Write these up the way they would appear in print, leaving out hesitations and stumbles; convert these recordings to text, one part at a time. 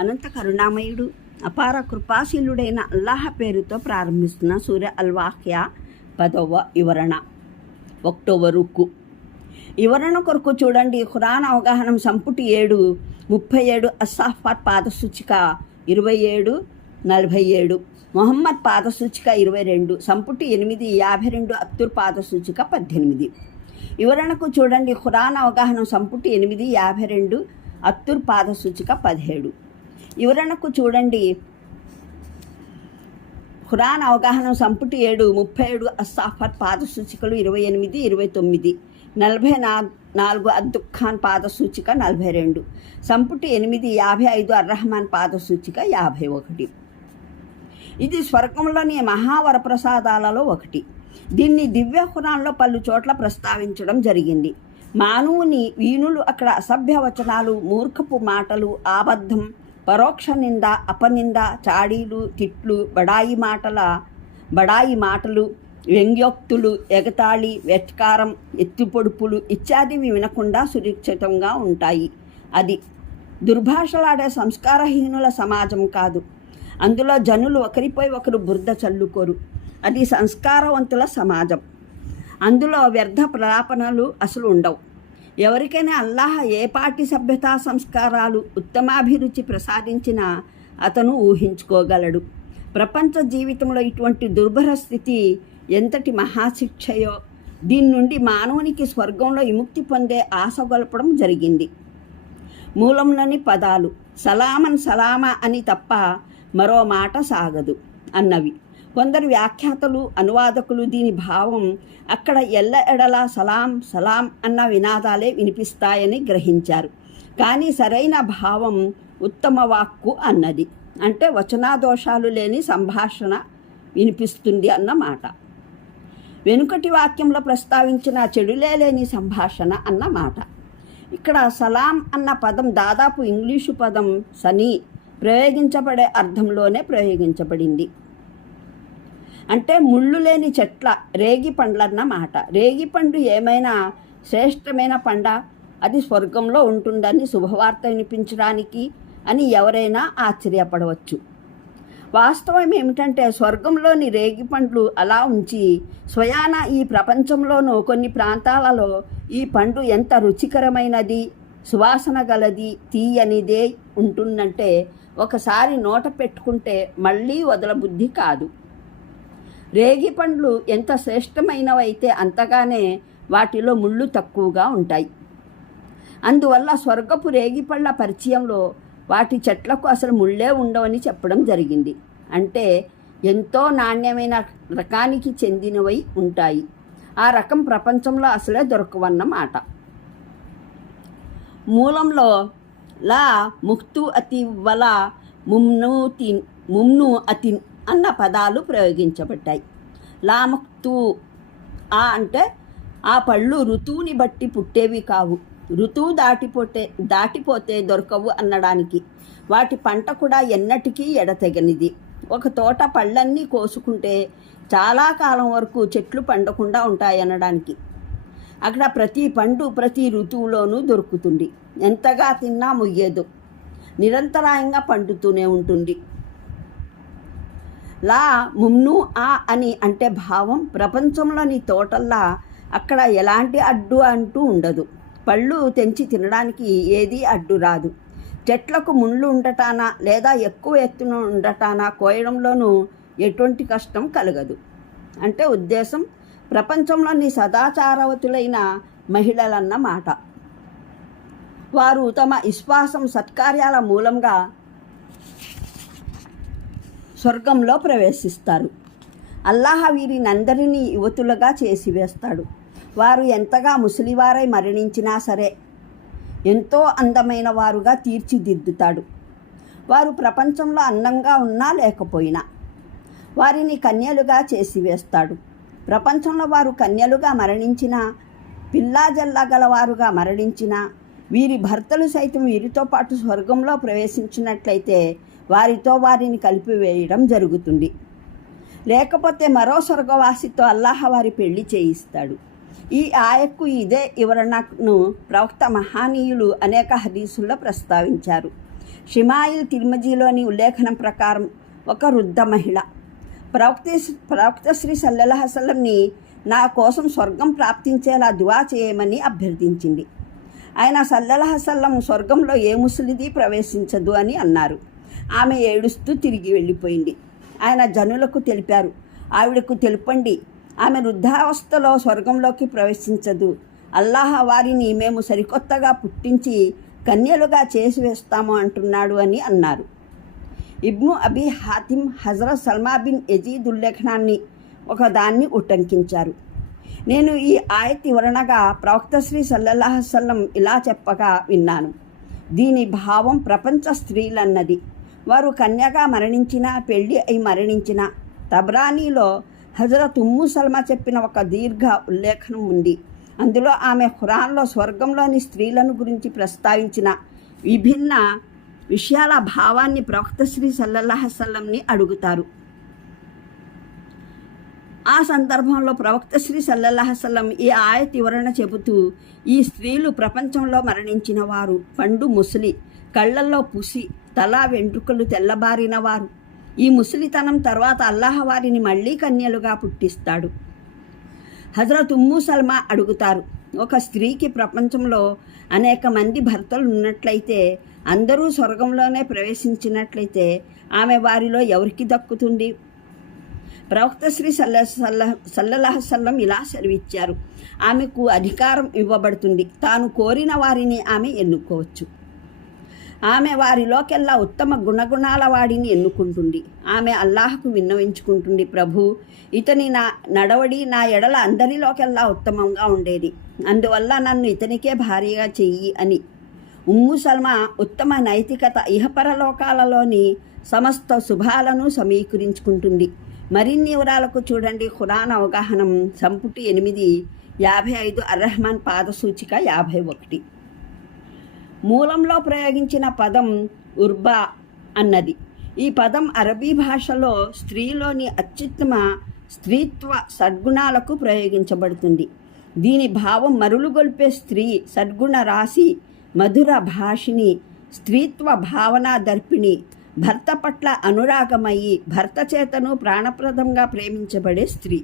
అనంత కరుణామయుడు అపార కృపాశీలుడైన అల్లాహ్ పేరుతో ప్రారంభిస్తున్న సూర్య అల్-వాఖ్యా 10వ వివరణ. అక్టోబరుకు వివరణ కొరకు చూడండి. ఖురాన్ అవగాహన సంపుటి 7 37 అస్సాఫాత్ పాదసూచిక 27-47 మొహమ్మద్ పాదసూచిక 22 సంపుటి 8 52 అత్తూర్ పాదసూచిక 18. వివరణకు చూడండి. ఖురాన్ అవగాహన సంపుటి 8 52 అత్తూర్ పాదసూచిక 17. వివరణకు చూడండి. ఖురాన్ అవగాహన సంపుటి 7 37 అస్సాఫాత్ పాదసూచికలు 28 29 44 అద్దుఖాన్ పాదసూచిక 42 సంపుటి 8 55 అర్రహమాన్ పాదసూచిక 51. ఇది స్వర్గంలోని మహావరప్రసాదాలలో ఒకటి. దీన్ని దివ్య ఖురాన్లో పలు చోట్ల ప్రస్తావించడం జరిగింది. మానవుని వీణులు అక్కడ అసభ్య వచనాలు, మూర్ఖపు మాటలు, ఆబద్ధం, పరోక్ష నింద, అపనింద, చాడీలు, తిట్లు, బడాయి మాటలు, వ్యంగ్యోక్తులు, ఎగతాళి, వెట్కారం, ఎత్తుపొడుపులు ఇత్యాదివి వినకుండా సురక్షితంగా ఉంటాయి. అది దుర్భాషలాడే సంస్కారహీనుల సమాజం కాదు. అందులో జనులు ఒకరిపై ఒకరు బురద చల్లుకోరు. అది సంస్కారవంతుల సమాజం. అందులో వ్యర్థ ప్రలాపనలు అసలు ఉండవు. ఎవరికైనా అల్లాహ్ ఏ పాటి సభ్యతా సంస్కారాలు, ఉత్తమాభిరుచి ప్రసాదించినా అతను ఊహించుకోగలడు. ప్రపంచ జీవితంలో ఇటువంటి దుర్భర స్థితి ఎంతటి మహాశిక్షయో. దీని నుండి మానవునికి స్వర్గంలో విముక్తి పొందే ఆశ గొలపడం జరిగింది. మూలంలోని పదాలు సలామన్ సలామా అని తప్ప మరో మాట సాగదు అన్నవి. కొందరు వ్యాఖ్యాతలు, అనువాదకులు దీని భావం అక్కడ ఎల్ల ఎడలా సలాం సలాం అన్న వినాదాలే వినిపిస్తాయని గ్రహించారు. కానీ సరైన భావం ఉత్తమ వాక్కు అన్నది. అంటే వచనాదోషాలు లేని సంభాషణ వినిపిస్తుంది అన్నమాట. వెనుకటి వాక్యంలో ప్రస్తావించిన చెడులే లేని సంభాషణ అన్నమాట. ఇక్కడ సలాం అన్న పదం దాదాపు ఇంగ్లీషు పదం సనీ ప్రయోగించబడే అర్థంలోనే ప్రయోగించబడింది. అంటే ముళ్ళు లేని చెట్ల రేగి పండ్లన్నమాట. రేగి పండు ఏమైనా శ్రేష్టమైన పండ, అది స్వర్గంలో ఉంటుందని శుభవార్త వినిపించడానికి అని ఎవరైనా ఆశ్చర్యపడవచ్చు. వాస్తవం ఏమిటంటే స్వర్గంలోని రేగి పండ్లు అలా ఉంచి స్వయాన ఈ ప్రపంచంలోనూ కొన్ని ప్రాంతాలలో ఈ పండు ఎంత రుచికరమైనది, సువాసన గలది, తీయనిదే ఉంటుందంటే ఒకసారి నోట పెట్టుకుంటే మళ్ళీ వదలబుద్ధి కాదు. రేగి పండ్లు ఎంత శ్రేష్టమైనవైతే అంతగానే వాటిలో ముళ్ళు తక్కువగా ఉంటాయి. అందువల్ల స్వర్గపు రేగిపళ్ళ పరిచయంలో వాటి చెట్లకు అసలు ముళ్ళే ఉండవని చెప్పడం జరిగింది. అంటే ఎంతో నాణ్యమైన రకానికి చెందినవై ఉంటాయి. ఆ రకం ప్రపంచంలో అసలే దొరకవన్నమాట. మూలంలో లా ముక్తు అతి వల ముమ్ను అతిన్ అన్న పదాలు ప్రయోగించబడ్డాయి. లాముక్తు అంటే ఆ పళ్ళు ఋతువుని బట్టి పుట్టేవి కావు, ఋతువు దాటిపోతే దొరకవు అనడానికి. వాటి పంట కూడా ఎన్నటికీ ఎడతెగనిది. ఒక తోట పళ్ళన్నీ కోసుకుంటే చాలా కాలం వరకు చెట్లు పండకుండా ఉంటాయనడానికి. అక్కడ ప్రతి పండు ప్రతి ఋతువులోనూ దొరుకుతుంది. ఎంతగా తిన్నా ముయ్యేదు, నిరంతరాయంగా పండుతూనే ఉంటుంది. లా ముమ్ను అని అంటే భావం ప్రపంచంలోని తోటల్లా అక్కడ ఎలాంటి అడ్డు అంటూ ఉండదు. పళ్ళు తెంచి తినడానికి ఏదీ అడ్డు రాదు. చెట్లకు ముళ్ళు ఉండటాన లేదా ఎక్కువ ఎత్తున ఉండటాన కోయడంలోనూ ఎటువంటి కష్టం కలగదు. అంటే ఉద్దేశం ప్రపంచంలోని సదాచారవతులైన మహిళలన్నమాట. వారు తమ విశ్వాసం, సత్కార్యాల మూలంగా స్వర్గంలో ప్రవేశిస్తారు. అల్లాహ్ వీరినందరినీ యువతులుగా చేసి వేస్తాడు. వారు ఎంతగా ముసలివారై మరణించినా సరే ఎంతో అందమైన వారుగా తీర్చిదిద్దుతాడు. వారు ప్రపంచంలో అందంగా ఉన్నా లేకపోయినా వారిని కన్యలుగా చేసి వేస్తాడు. ప్రపంచంలో వారు కన్యలుగా మరణించినా, పిల్లాజల్లా గలవారుగా మరణించినా, వీరి భర్తలు సైతం వీరితో పాటు స్వర్గంలో ప్రవేశించినట్లయితే వారితో వారిని కలిపివేయడం జరుగుతుంది. లేకపోతే మరో స్వర్గవాసితో అల్లాహ్ వారి పెళ్లి చేయిస్తాడు. ఈ ఆయకు ఇదే వివరణను ప్రవక్త మహానీయులు అనేక హదీసుల్లో ప్రస్తావించారు. షిమాయిల్ తిర్మజీలోని ఉల్లేఖనం ప్రకారం ఒక వృద్ధ మహిళ ప్రవక్త శ్రీ సల్లల్లాహు అలైహి వసల్లంని నా కోసం స్వర్గం ప్రాప్తించేలా దువా చేయమని అభ్యర్థించింది. ఆయన సల్లల్లాహు అలైహి వసల్లం స్వర్గంలో ఏ ముసలిది ప్రవేశించదు అని అన్నారు. ఆమె ఏడుస్తూ తిరిగి వెళ్ళిపోయింది. ఆయన జనులకు తెలిపారు, ఆవిడకు తెలుపండి, ఆమె వృద్ధావస్థలో స్వర్గంలోకి ప్రవేశించదు. అల్లాహ్ వారిని మేము సరికొత్తగా పుట్టించి కన్యలుగా చేసి వేస్తాము అంటున్నాడు అని అన్నారు. ఇబ్ను అబీ హాతిం హజరత్ సల్మా బిన్ యజీద్ ఉల్లేఖనాన్ని ఒకదాన్ని ఉటంకించారు. నేను ఈ ఆయత్ వివరణగా ప్రవక్త శ్రీ సల్లల్లాహు అలైహి వసల్లం ఇలా చెప్పగా విన్నాను. దీని భావం ప్రపంచ స్త్రీలన్నది. వారు కన్యగా మరణించినా, పెళ్లి అయి మరణించినా. తబ్రానీలో హజరత్ ఉమ్ము సల్మా చెప్పిన ఒక దీర్ఘ ఉల్లేఖనం ఉంది. అందులో ఆమె ఖురాన్లో స్వర్గంలోని స్త్రీలను గురించి ప్రస్తావించిన విభిన్న విషయాల భావాన్ని ప్రవక్త శ్రీ సల్లల్లాహు అలైహి వసల్లంని అడుగుతారు. ఆ సందర్భంలో ప్రవక్త శ్రీ సల్లల్లాహు అలైహి వసల్లం ఈ ఆయత్ వివరణ చెబుతూ, ఈ స్త్రీలు ప్రపంచంలో మరణించిన వారు, పండు ముసలి, కళ్ళల్లో పుసి, తల వెంట్రుకలు తెల్లబారిన వారు. ఈ ముసలితనం తర్వాత అల్లాహ్ వారిని మళ్ళీ కన్యలుగా పుట్టిస్తాడు. హజరత్ ఉమ్ము సల్మా అడుగుతారు, ఒక స్త్రీకి ప్రపంచంలో అనేక మంది భర్తలు ఉన్నట్లయితే, అందరూ స్వర్గంలోనే ప్రవేశించినట్లయితే ఆమె వారిలో ఎవరికి దక్కుతుంది? ప్రవక్త శ్రీ సల్లల్లాహు అలైహి వసల్లం ఇలా సెలవిచ్చారు, ఆమెకు అధికారం ఇవ్వబడుతుంది. తాను కోరిన వారిని ఆమె ఎన్నుకోవచ్చు. ఆమె వారిలోకెల్లా ఉత్తమ గుణగుణాల వాడిని ఎన్నుకుంటుంది. ఆమె అల్లాహకు విన్నవించుకుంటుంది, ప్రభు, ఇతని నా నడవడి నా ఎడల అందరిలోకెల్లా ఉత్తమంగా ఉండేది, అందువల్ల నన్ను ఇతనికే భార్యగా చెయ్యి అని. ఉమ్ము సల్మా ఉత్తమ నైతికత ఇహపరలోకాలలోని సమస్త శుభాలను సమీకరించుకుంటుంది. మరిన్ని వివరాలకు చూడండి ఖురాన్ అవగాహనం సంపుటి 8, 55, అర్రహ్మాన్ పాదసూచిక 51. మూలంలో ప్రయోగించిన పదం ఉర్బా అన్నది. ఈ పదం అరబీ భాషలో స్త్రీలోని అత్యుత్తమ స్త్రీత్వ సద్గుణాలకు ప్రయోగించబడుతుంది. దీని భావం మరులుగొల్పే స్త్రీ, సద్గుణ రాశి, మధుర భాషిని, స్త్రీత్వ భావన దర్పిణి, భర్త పట్ల అనురాగమయ్యి భర్త చేతను ప్రాణప్రదంగా ప్రేమించబడే స్త్రీ.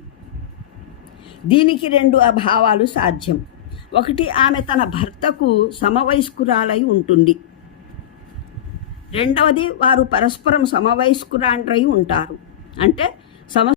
దీనికి 2 అభావాలు సాధ్యం. ఒకటి, ఆమె తన భర్తకు సమవయస్కురాలై ఉంటుంది. రెండవది, వారు పరస్పరం సమవయస్కురాండ్రై ఉంటారు. అంటే